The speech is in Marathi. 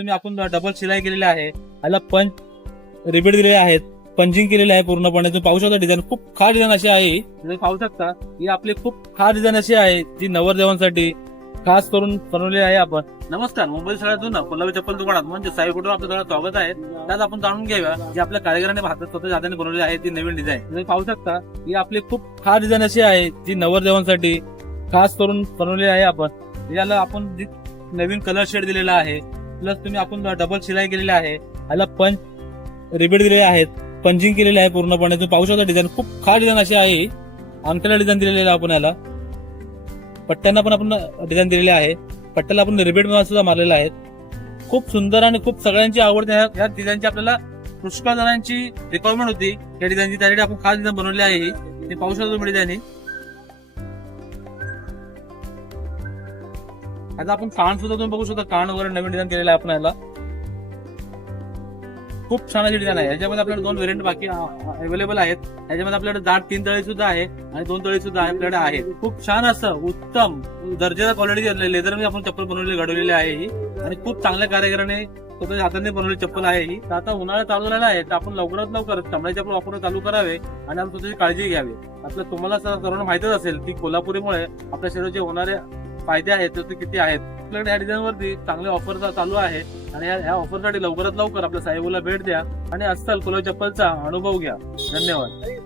तुम्ही आपण डबल शिलाई केलेली आहे, याला पंच रिबीट दिलेले आहेत, पंचिंग केलेले आहे पूर्णपणे. तुम्ही पाहू शकता डिझाईन खूप खास डिझाईन अशी आहे. तुम्ही पाहू शकता ही आपली खूप खास डिझाईन अशी आहे जी नवरदेवांसाठी खास करून बनवलेली आहे आपण. नमस्कार, मुंबई सगळ्यातून कोल्हापूर चप्पल दुकानात म्हणजे साई कुठून आपलं सगळं स्वागत आहे. त्यात आपण जाणून घ्याव्या जी आपल्या कारागिराने स्वतःच्या हाताने बनवलेली आहे ती नवीन डिझाईन. तुम्ही पाहू शकता ही आपली खूप खास डिझाईन अशी आहे जी नवरदेवांसाठी खास करून बनवलेली आहे आपण. याला आपण जी नवीन कलर शेड दिलेला आहे, प्लस तुम्ही आपण डबल शिलाई केलेली आहे, याला पंच रिबीट दिलेले आहेत, पंचिंग केलेले आहे पूर्णपणे. तुम्ही पाहू शकता डिझाईन खूप खास डिझाईन अशी आहे. अंगठ्याला डिझाईन दिलेली आहे आपण. याला पट्ट्यांना पण आपण डिझाईन दिलेली आहे. पट्ट्याला आपण रिबीट सुद्धा मारलेला आहे. खूप सुंदर आणि खूप सगळ्यांची आवड या डिझाईनची आपल्याला पुष्कळ जणांची रिक्वायरमेंट होती या डिझाईनची, त्यासाठी आपण खास डिझाईन बनवली आहे. ही पाहू शकता तुम्ही डिझाईन. आता आपण कान सुद्धा तुम्ही बघू शकता, कान वगैरे नवीन डिझाईन केलेला आहे आपण. याला खूप छान अशी डिझाईन आहे. याच्यामध्ये आपल्याकडे 2 व्हेरियंट बाकी अवेलेबल आहेत. याच्यामध्ये आपल्याकडे दाट 3 तळी सुद्धा आहे आणि 2 तळी सुद्धा आपल्याकडे आहे. खूप छान असं उत्तम दर्जाचा क्वालिटी लेदरमध्ये आपण चप्पल बनवलेली घडवलेली आहे ही, आणि खूप चांगल्या कारागिराने स्वतःच्या हाताने बनवलेली चप्पल आहे ही. तर आता उन्हाळा चालू झालेला आहे, तर आपण लवकरात लवकर चामड्याचे चप्पल वापरणं चालू करावे आणि आपण स्वतःची काळजी घ्यावी. आपलं तुम्हाला सर्वांना माहितच असेल की कोल्हापुरीमुळे आपल्या शरीराचे होणारे फायदे आहेत ते किती आहेत. आपल्याकडे या डिझाईन वरती चांगले ऑफर चालू आहे आणि या ऑफरसाठी लवकरात लवकर आपल्या साहेबला भेट द्या आणि अस्सल कोल्हापूर चप्पलचा अनुभव घ्या. धन्यवाद.